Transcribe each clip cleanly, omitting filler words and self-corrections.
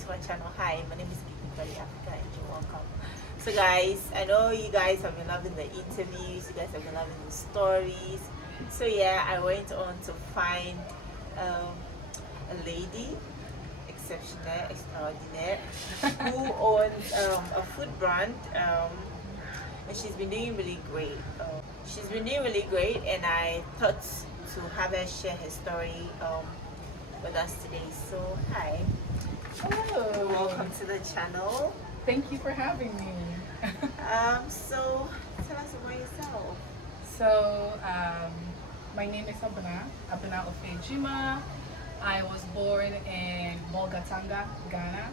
to our channel. Hi, my name is Kiki Africa and you're welcome. So guys, I know you guys have been loving the interviews, you guys have been loving the stories. So yeah, I went on to find a lady, exceptional, extraordinaire, who owns a food brand, and she's been doing really great. And I thought to have her share her story with us today. So hi. Hello. Welcome to the channel. Thank you for having me. So tell us about yourself. So, my name is Abena Ofejima. I was born in Bolgatanga, Ghana,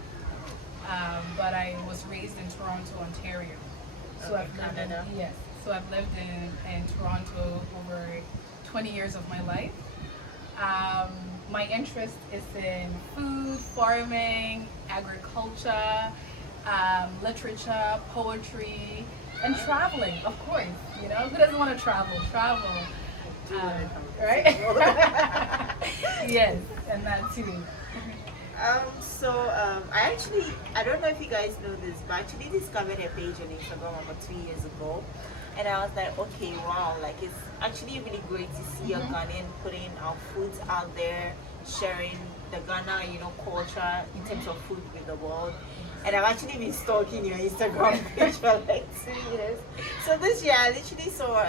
but I was raised in Toronto, Ontario. So Okay, I've lived Canada. yes. So I've lived in Toronto over 20 years of my life. My interest is in food, farming, agriculture, literature, poetry, and traveling, of course. You know, who doesn't want to travel? Travel. Right? Yes, and that too. I don't know if you guys know this, but I actually discovered her page on Instagram about 2 years ago. And I was like, okay, wow, like it's actually really great to see a Ghanaian putting our foods out there, sharing the Ghana, culture in terms of food with the world. And I've actually been stalking your Instagram page for like 2 years. So this year I literally saw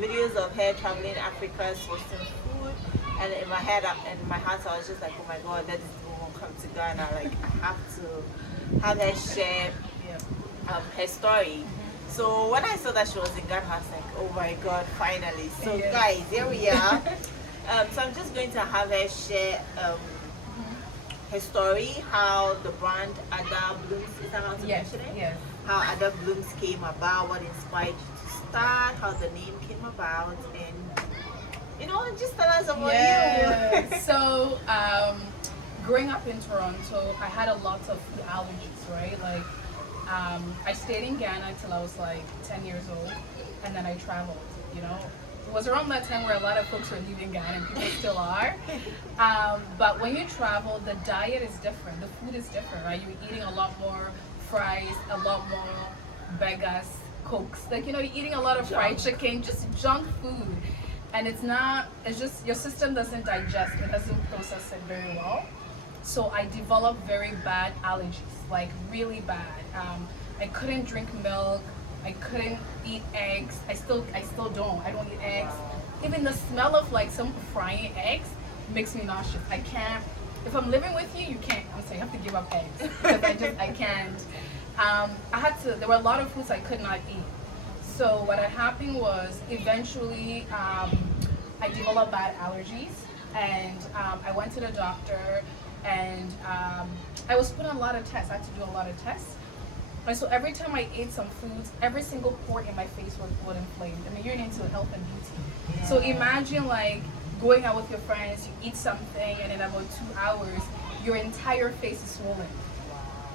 videos of her traveling Africa, sourcing food, and in my head, in my heart, I was just like, oh my god, let this woman come to Ghana. Like I have to have her share her story. So when I saw that she was in Ghana, I was like, oh my god, finally. So guys, here we are. So I'm just going to have her share her story, how the brand Adda Blooms, is that how to mention it? Yes. How Adda Blooms came about, what inspired you to start, how the name came about, and just tell us about you. So, growing up in Toronto, I had a lot of food allergies, right? Like, I stayed in Ghana till I was like 10 years old, and then I traveled, It was around that time where a lot of folks were leaving Ghana, and people still are. But when you travel, the diet is different. The food is different, right? You're eating a lot more fries, a lot more burgers, cokes. Like, you're eating a lot of fried chicken, just junk food. And it's just your system doesn't digest, it doesn't process it very well. So I developed very bad allergies, like really bad. I couldn't drink milk. I couldn't eat eggs. I still don't. I don't eat eggs. Even the smell of like some frying eggs makes me nauseous. I can't. If I'm living with you, you can't. I'm sorry, you have to give up eggs because I can't. There were a lot of foods I could not eat. So what had happened was eventually I developed bad allergies, and I went to the doctor, and I was put on a lot of tests. I had to do a lot of tests. And so every time I ate some foods, every single pore in my face would inflame. I mean, you're into health and beauty. Yeah. So imagine like going out with your friends, you eat something, and in about 2 hours, your entire face is swollen.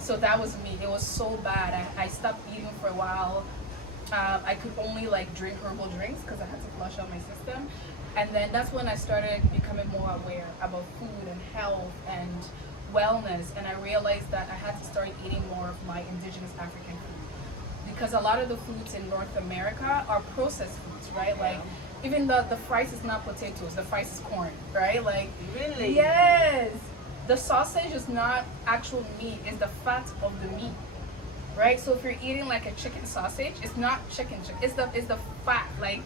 So that was me. It was so bad. I stopped eating for a while. I could only like drink herbal drinks because I had to flush out my system. And then that's when I started becoming more aware about food and health and wellness, and I realized that I had to start eating more of my indigenous African food, because a lot of the foods in North America are processed foods, right? Like even the fries is not potatoes, the fries is corn, right? Like Really? Yes. The sausage is not actual meat, it's the fat of the meat, right? So if you're eating like a chicken sausage, it's not chicken, it's the fat, like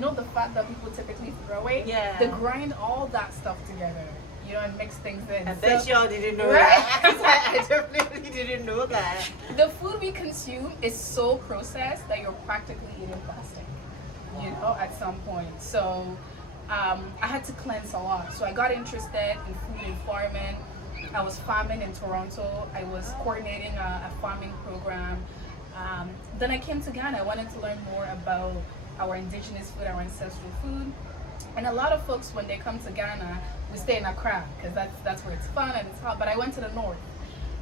the fat that people typically throw away. Yeah. They grind all that stuff together, and mix things in. I bet y'all didn't know that. I definitely didn't know that. The food we consume is so processed that you're practically eating plastic, at some point. So I had to cleanse a lot. So I got interested in food and farming. I was farming in Toronto. I was coordinating a farming program. Then I came to Ghana. I wanted to learn more about our indigenous food, our ancestral food. And a lot of folks, when they come to Ghana, we stay in Accra because that's where it's fun and it's hot. But I went to the north,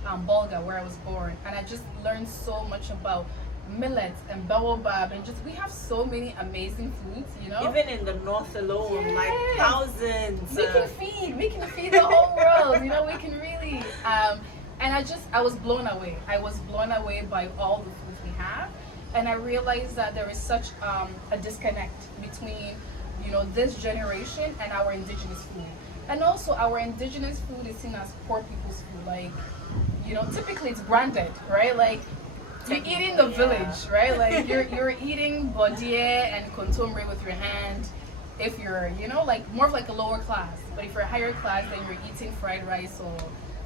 Bolga, where I was born, and I just learned so much about millet and baobab, and we have so many amazing foods, Even in the north alone, like thousands. We can feed the whole world, we can really. And I was blown away. I was blown away by all the foods we have, and I realized that there is such a disconnect between, this generation and our indigenous food. And also, our indigenous food is seen as poor people's food. Like, typically it's branded, right? Like, you're eating the village, right? Like, you're eating bodier and contombre with your hand. If you're, like more of like a lower class, but if you're a higher class, then you're eating fried rice or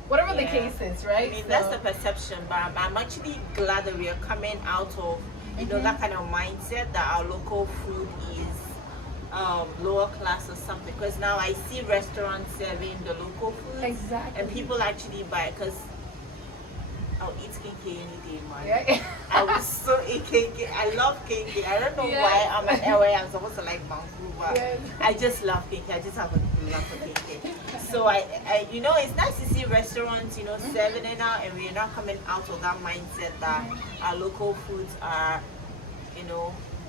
whatever the case is, right? I mean, that's the perception, but I'm actually glad that we are coming out of, that kind of mindset that our local food is lower class or something. Because now I see restaurants serving the local food, Exactly. and people actually buy it because I'll eat kinky any day, man. Yeah. I was so eat kinky. I love kinky. I don't know why I'm an LA. I'm supposed to like Vancouver. Yes. I just love kinky. I just have a love for kinky. So I, it's nice to see restaurants, serving it now, and we're not coming out of that mindset that our local foods are,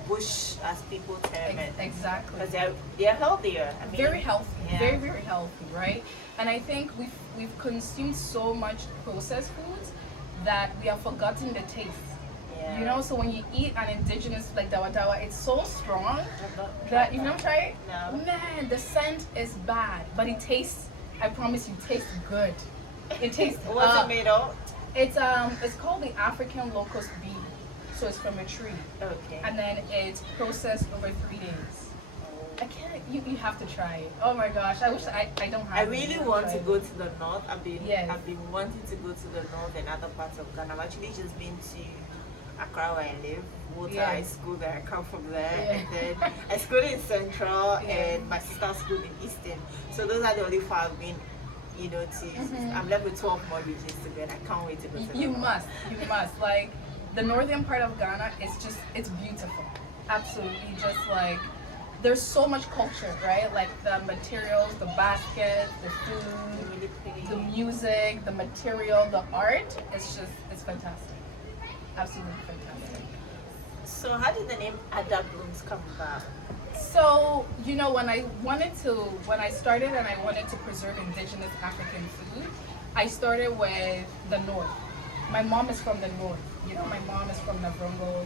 bush, as people term it. Exactly. Because they're healthier. I mean, Very healthy. Yeah. Very, very healthy, right? And I think we've consumed so much processed foods that we have forgotten the taste. Yeah. So when you eat an indigenous like dawa dawa, it's so strong that you don't try it. No. Man, the scent is bad, but it tastes. I promise you, tastes good. It tastes. What's it made of? It's called the African locust bean. So it's from a tree, Okay. and then it's processed over 3 days. I can't. You have to try it. Oh my gosh! I wish I don't have. I really want to go to the north. I've been Yes. wanting to go to the north and other parts of Ghana. I've actually just been to Accra where I live, Water Yeah. High School that I come from there, Yeah. and then I schooled in Central Yeah. and my sister schooled in Eastern. So those are the only 4 I've been, to. I'm left with 12 more regions to go, and I can't wait to go to the You north. must. You must. Like the northern part of Ghana is it's beautiful. Absolutely, just like there's so much culture, right? Like the materials, the baskets, the food, Really pretty. the music, the material, the art. It's fantastic. Absolutely fantastic. So how did the name Adda Blooms come about? So, when I started and I wanted to preserve indigenous African food, I started with the north. My mom is from the north. My mom is from Navrongo.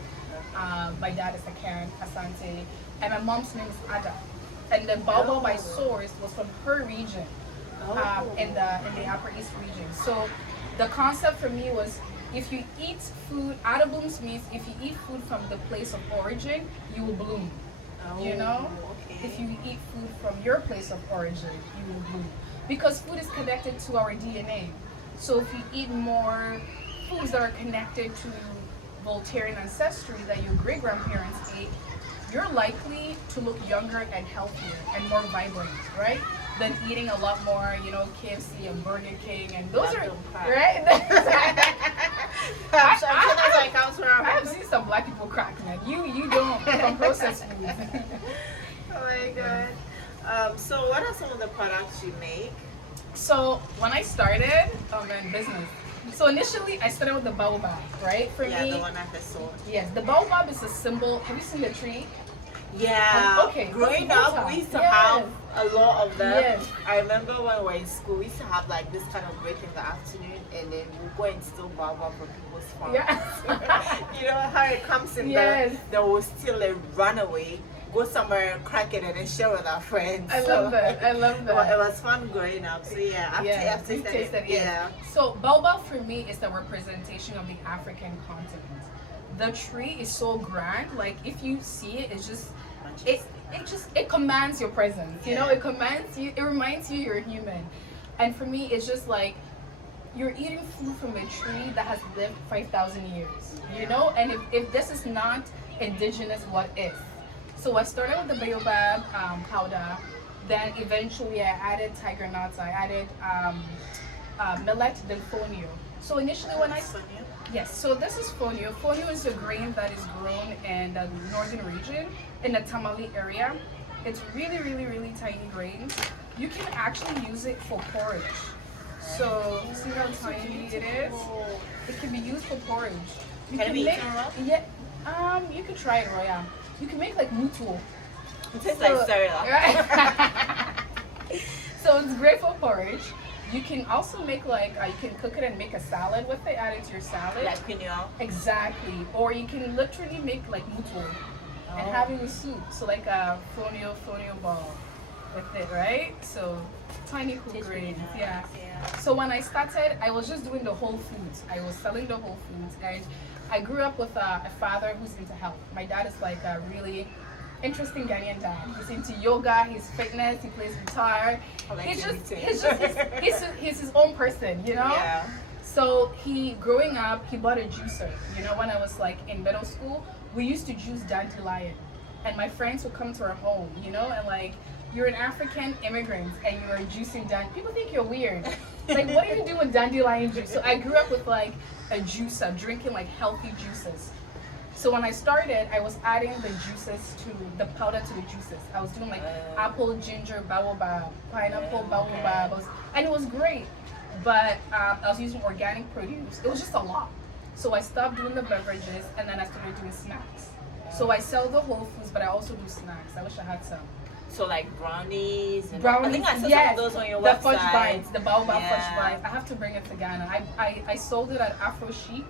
My dad is Asante. And my mom's name is Adda. And the baobab I sourced was from her region, in the Upper East region. So the concept for me was if you eat food, Adda blooms means if you eat food from the place of origin, you will bloom. Okay. If you eat food from your place of origin, you will bloom. Because food is connected to our DNA. So if you eat more foods that are connected to Voltairean ancestry that your great grandparents ate, you're likely to look younger and healthier and more vibrant, right? Than eating a lot more, KFC and Burger King, and those are right. I'm sure that's where it comes from. I have seen some black people crack, man. You don't from processed food. Oh my god. So what are some of the products you make? So when I started in business, so initially I started with the baobab, right? For me, The one at the store. yes, the baobab is a symbol. Have you seen the tree? Yeah. Okay. Growing That's up, we used to yes. have a lot of them. Yes. I remember when we were in school, we used to have like this kind of break in the afternoon, and then we'll go and steal baobab from people's farms. Yeah. You know how it comes in Yes. there will steal and run away, go somewhere, crack it, and then share with our friends. I love that. I love that. It was fun growing up. So yeah, I've we've tasted it. yeah. So baobab for me is the representation of the African continent. The tree is so grand. Like if you see it, it's just it commands your presence. It commands you. It reminds you you're human. And for me, it's just like you're eating food from a tree that has lived 5,000 years. And if this is not indigenous, what is? So I started with the baobab powder. Then eventually I added tiger nuts. I added millet del fonio. So initially when I yes, so this is fonio. Fonio is a grain that is grown in the northern region in the Tamale area. It's really, really, really tiny grains. You can actually use it for porridge. So see how tiny it is? It can be used for porridge. You Can it be make eaten raw? yeah. You can try it raw. Yeah. You can make like mutual. It tastes like cereal. Right? So it's great for porridge. You can also make like you can cook it and make a salad with it, add it to your salad. Like quinoa. Exactly. Or you can literally make like muto and Oh. have it with soup. So like a fonio ball with it, right? So tiny cool Tastes really grains. nice, Yeah. yeah. So when I started, I was just doing the whole foods. I was selling the whole foods, and I grew up with a father who's into health. My dad is like a really interesting Ghanaian dad. He's into yoga, he's fitness, he plays guitar. I like He's just, everything. he's his own person, you know? Yeah. So growing up, he bought a juicer. You know, when I was like in middle school, we used to juice dandelion. And my friends would come to our home, you know, and like, you're an African immigrant and you're juicing dandelion. People think you're weird. Like, what do you do with dandelion juice? So I grew up with like a juicer, drinking like healthy juices. So when I started, I was adding the juices to the powder to the juices. I was doing like apple, ginger, baobab, pineapple, baobab, and it was great. But I was using organic produce. It was just a lot. So I stopped doing the beverages and then I started doing snacks. So I sell the whole foods, but I also do snacks. I wish I had some. So like brownies. And Brownies, I think I saw yes. some of those on your The website. fudge bites, the baobab Yeah. fudge bites. I have to bring it to Ghana. I sold it at Afro Chic.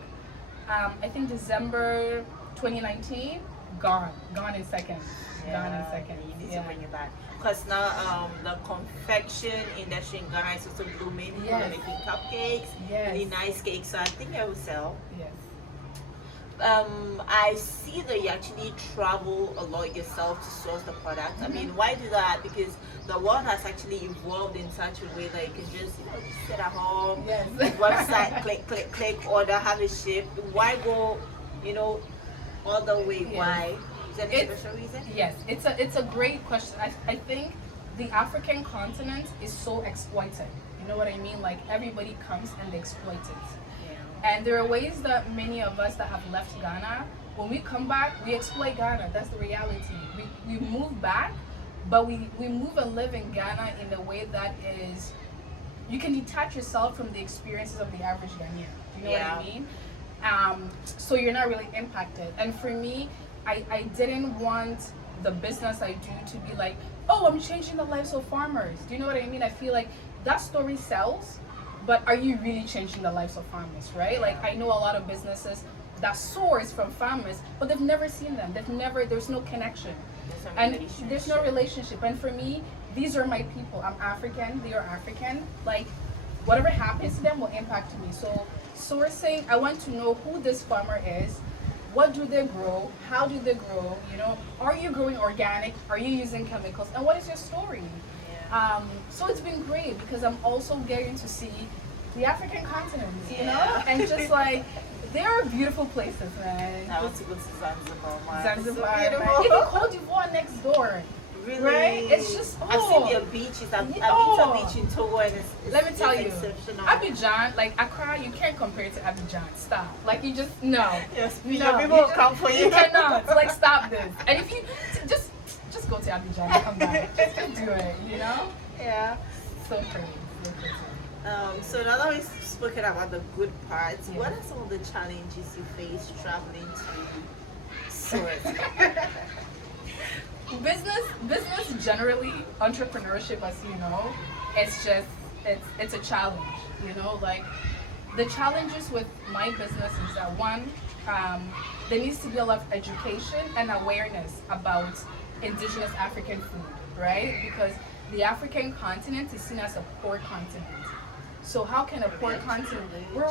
I think December 2019. Gone in seconds. Gone in seconds. You need Yeah. to bring it back. Because now the confection industry in Ghana is also blooming. People are Yes. making cupcakes, Yes. really nice cakes. So I think I will sell. Yes. I see that you actually travel a lot yourself to source the products. I mean, why do that? Because the world has actually evolved in such a way that you can just, just sit at home, Yes. website, click, order, have it shipped. Why go, all the way? Yes. Why? Is there any It's- special reason? Yes, it's a great question. I think the African continent is so exploited. You know what I mean? Like everybody comes and they exploit it. And there are ways that many of us that have left Ghana, when we come back, we exploit Ghana. That's the reality. We move back, but we move and live in Ghana in a way that is, you can detach yourself from the experiences of the average Ghanaian. Do you know what I mean? So you're not really impacted. And for me, I didn't want the business I do to be like, oh, I'm changing the lives of farmers. Do you know what I mean? I feel like that story sells, but are you really changing the lives of farmers, right? Like I know a lot of businesses that source from farmers, but they've never seen them. There's no connection. There's no relationship. And for me, these are my people. I'm African, they are African. Like whatever happens to them will impact me. So sourcing, I want to know who this farmer is. What do they grow? How do they grow? Are you growing organic? Are you using chemicals? And what is your story? So it's been great because I'm also getting to see the African continent, and just like there are beautiful places, man. I want to go to Zanzibar, man. Zanzibar, So man. beautiful. Even Cote d'Ivoire next door. Really? Right? It's just, I've seen their beaches. I've been to a beach in Togo and it's Let me tell you, exceptional. Abidjan, like Accra, you can't compare it to Abidjan. Stop. Like you just no. Yes, No, your people will come for you. You cannot. Like stop this. And if you just go to Abidjan and come back, just do it. Yeah. So pretty. So pretty. So now that we've spoken about the good parts, Yeah. what are some of the challenges you face traveling to Source? Business generally, entrepreneurship, as you know, it's a challenge. Like the challenges with my business is that one, there needs to be a lot of education and awareness about indigenous African food, right? Because the African continent is seen as a poor continent. So how can a poor continent? We're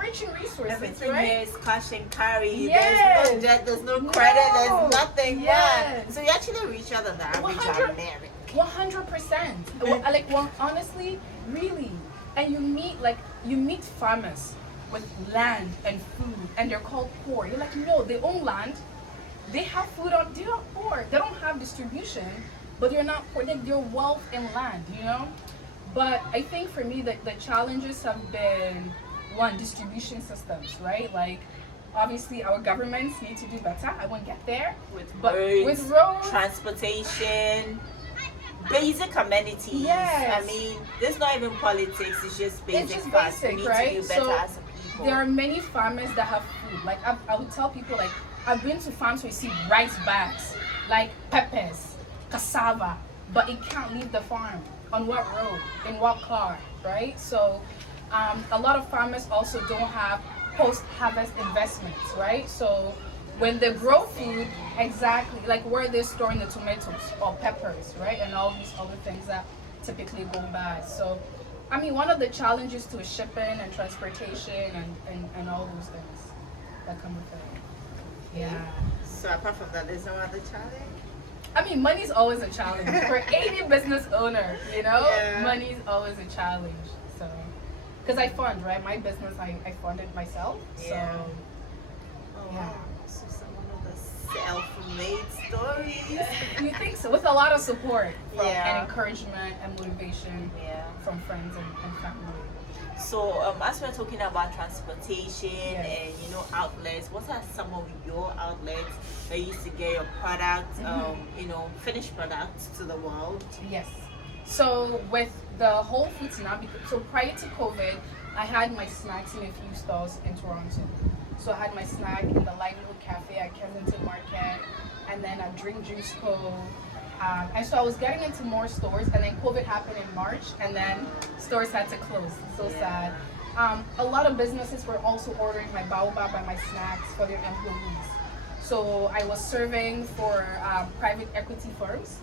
rich in resources, Everything right? here is cash and carry. Yes. There's no debt, there's no credit, No. there's nothing. Yes. But so you actually richer than the average 100 American. 100%. Well, honestly, really. And you meet farmers with land and food, and they're called poor. You're like, no, they own land. They have food they're not poor. They don't have distribution, but they're not poor. They're wealth in land, But I think for me that the challenges have been one, distribution systems, right? Like obviously our governments need to do better. I won't get there. But with roads, transportation, basic amenities. Yes. I mean, there's not even politics, it's just basic just facts. We basic, need right? to do better So as a people. there are many farmers that have food. Like I would tell people, like I've been to farms where you see rice bags, like peppers, cassava, but it can't leave the farm. On what road? In what car? right? So a lot of farmers also don't have post-harvest investments, right? So when they grow food, exactly, like where they're storing the tomatoes or peppers, right? And all these other things that typically go bad. So, I mean, one of the challenges to shipping and transportation and all those things that come with it. Yeah. So apart from that, there's no other challenge? I mean, money's always a challenge for any business owner. You know, Yeah. money's always a challenge. So, because I fund, right? My business, I fund it myself. Yeah. So, Oh, yeah. wow. So some of the self-made stories. You think so? With a lot of support from, Yeah. and encouragement and motivation Yeah. from friends and family. So as we're talking about transportation Yes. and outlets, what are some of your outlets that you used to get your product, finished products to the world? Yes. So with the Whole Foods now, so prior to COVID, I had my snacks in a few stores in Toronto. So I had my snack in the Livelihood Cafe at Kensington Market, and then at Drink Juice Co. And so I was getting into more stores, and then COVID happened in March, and then stores had to close. So sad. A lot of businesses were also ordering my baobab and my snacks for their employees. So I was serving for private equity firms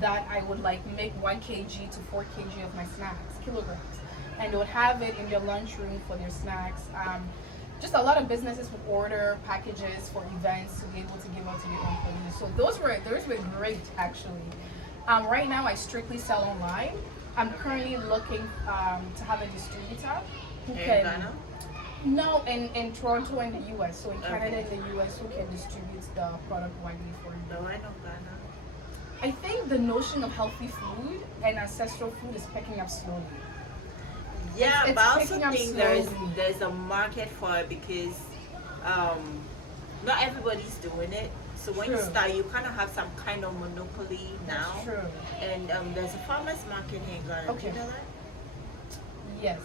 that I would like make 1 kg to 4 kg of my snacks, kilograms, and they would have it in their lunchroom for their snacks. Just a lot of businesses would order packages for events to be able to give out to their employees. So those were great actually. Right now I strictly sell online. I'm currently looking to have a distributor who In can Ghana? no in Toronto and the US. So in Canada Okay. and the US who can distribute the product widely for you. No, I know Ghana. I think the notion of healthy food and ancestral food is picking up slowly. Yeah, It's but I also picking up think slowly. there's a market for it because not everybody's doing it. So when you True. start, you kind of have some kind of monopoly now. That's true. And there's a farmers market here in Ghana. Do Okay. you know that? Yes.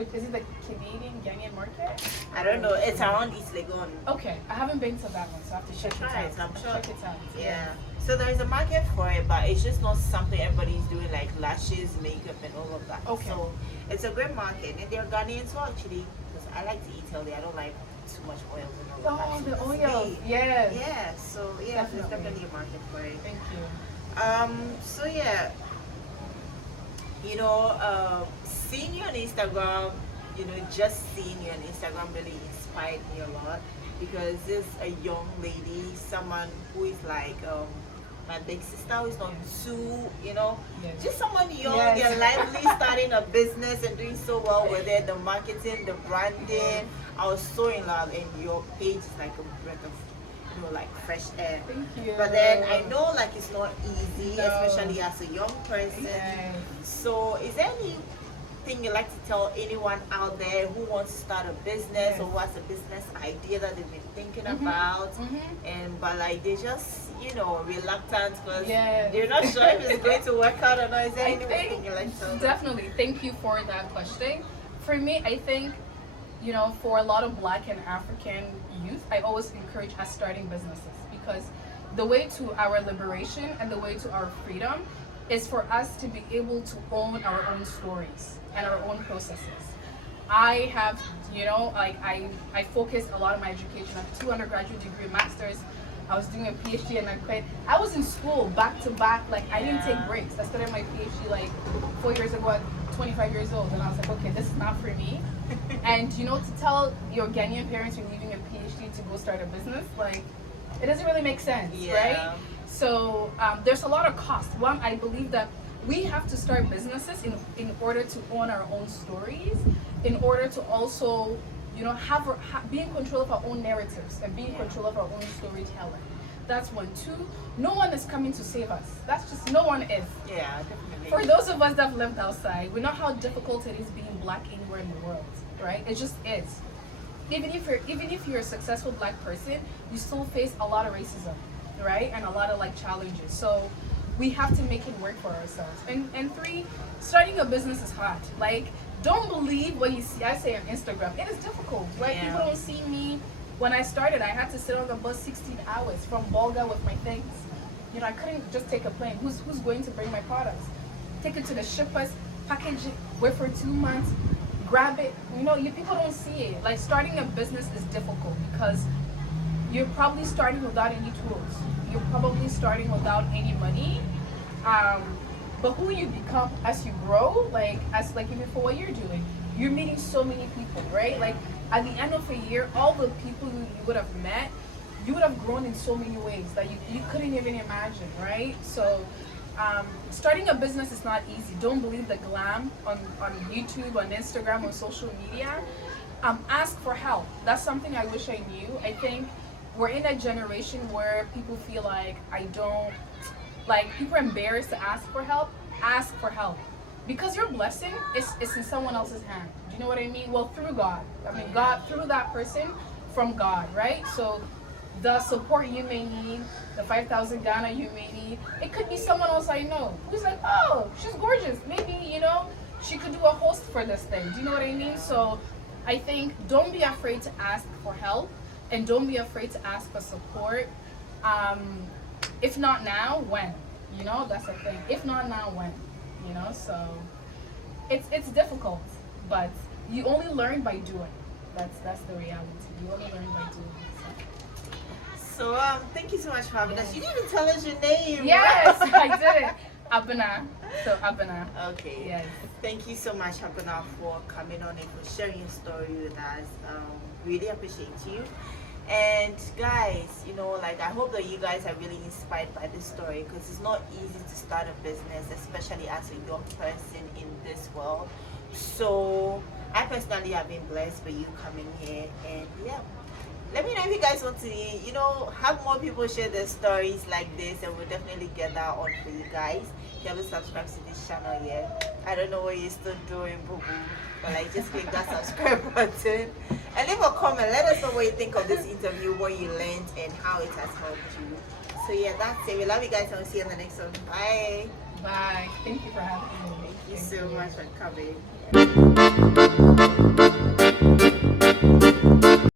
Is it the Canadian Ghanaian market? I don't know. It's around East Legon. Okay, I haven't been to that one, so I have to check it Try out. it, I'm I'll sure. check it out. Yeah. So there is a market for it, but it's just not something everybody's doing, like lashes, makeup, and all of that. Okay. So it's a great market, and they're Ghanaians too, actually. Because I like to eat healthy. I don't like too much oil and all of Oh, that. the So that's oils. me. Yes. Yeah. So yeah, there's Definitely. definitely a market for it. Thank you. So yeah, seeing you on Instagram, just seeing you on Instagram really inspired me a lot because this a young lady, someone who is like my big sister who is not too, Yes. just someone young Yes. and lively, starting a business and doing so well with it, the marketing, the branding. I was so in love, and your page is like a breath of like fresh air. Thank you. But then I know like it's not easy, No. especially as a young person. Yes. So is there anything you'd like to tell anyone out there who wants to start a business Yes. or who has a business idea that they've been thinking Mhm. about, Mhm. and but like they just reluctant because Yes. they're not sure if it's going to work out or not? Is there I anything think you'd like to tell them? definitely. Thank you for that question. For me, I think for a lot of Black and African youth, I always encourage us starting businesses because the way to our liberation and the way to our freedom is for us to be able to own our own stories and our own processes. I have, I focused a lot of my education on 2 undergraduate degree, masters. I was doing a PhD and I quit. I was in school back to back, like I didn't take Yeah. breaks. I started my PhD like 4 years ago at 25 years old, and I was like, okay, this is not for me. And to tell your Ghanaian parents you're leaving a PhD to go start a business, like it doesn't really make sense, Yeah. right? So there's a lot of cost. One, I believe that we have to start businesses in order to own our own stories, in order to also be in control of our own narratives and be in Yeah. control of our own storytelling. That's one. Two, no one is coming to save us. That's just, no one is. Yeah, definitely. For those of us that have lived outside, we know how difficult it is being Black anywhere in the world, right? It just is. Even if you're a successful Black person, you still face a lot of racism, right? And a lot of challenges. So we have to make it work for ourselves. And three, starting a business is hard. Don't believe what you see. I say on Instagram, it is difficult. Right? Yeah. People don't see me. When I started, I had to sit on the bus 16 hours from Bolga with my things. I couldn't just take a plane. Who's going to bring my products? Take it to the shippers, package it, wait for 2 months, grab it. You know, you people don't see it. Like starting a business is difficult because you're probably starting without any tools. You're probably starting without any money. Um, but who you become as you grow, like even for what you're doing, you're meeting so many people, right? Like at the end of a year, all the people you would have met, you would have grown in so many ways that you couldn't even imagine, right? So starting a business is not easy. Don't believe the glam on YouTube, on Instagram, on social media. Ask for help. That's something I wish I knew. I think we're in a generation where people feel like people are embarrassed to ask for help. Ask for help. Because your blessing is in someone else's hand. Do you know what I mean? Well, through God. I mean, God, through that person, from God, right? So the support you may need, the 5,000 Ghana you may need, it could be someone else I know who's like, oh, she's gorgeous. Maybe, she could do a host for this thing. Do you know what I mean? So I think don't be afraid to ask for help and don't be afraid to ask for support. If not now, when? That's the thing. If not now, when? So it's difficult, but you only learn by doing. That's the reality. You only learn by doing. So thank you so much for having us. You didn't even tell us your name. Yes, I did it. Abana. So Abana. Okay. Yes. Thank you so much, Abana, for coming on and for sharing your story with us. Really appreciate you. And guys, I hope that you guys are really inspired by this story because it's not easy to start a business, especially as a young person in this world. So I personally have been blessed by you coming here, and yeah. Let me know if you guys want to, have more people share their stories like this, and we'll definitely get that on for you guys. If you haven't subscribed to this channel yet, I don't know what you're still doing, boo-boo, but just click that subscribe button and leave a comment. Let us know what you think of this interview, what you learned, and how it has helped you. So yeah, that's it. We love you guys, and we'll see you in the next one. Bye. Bye. Thank you for having me. Thank you so much for coming.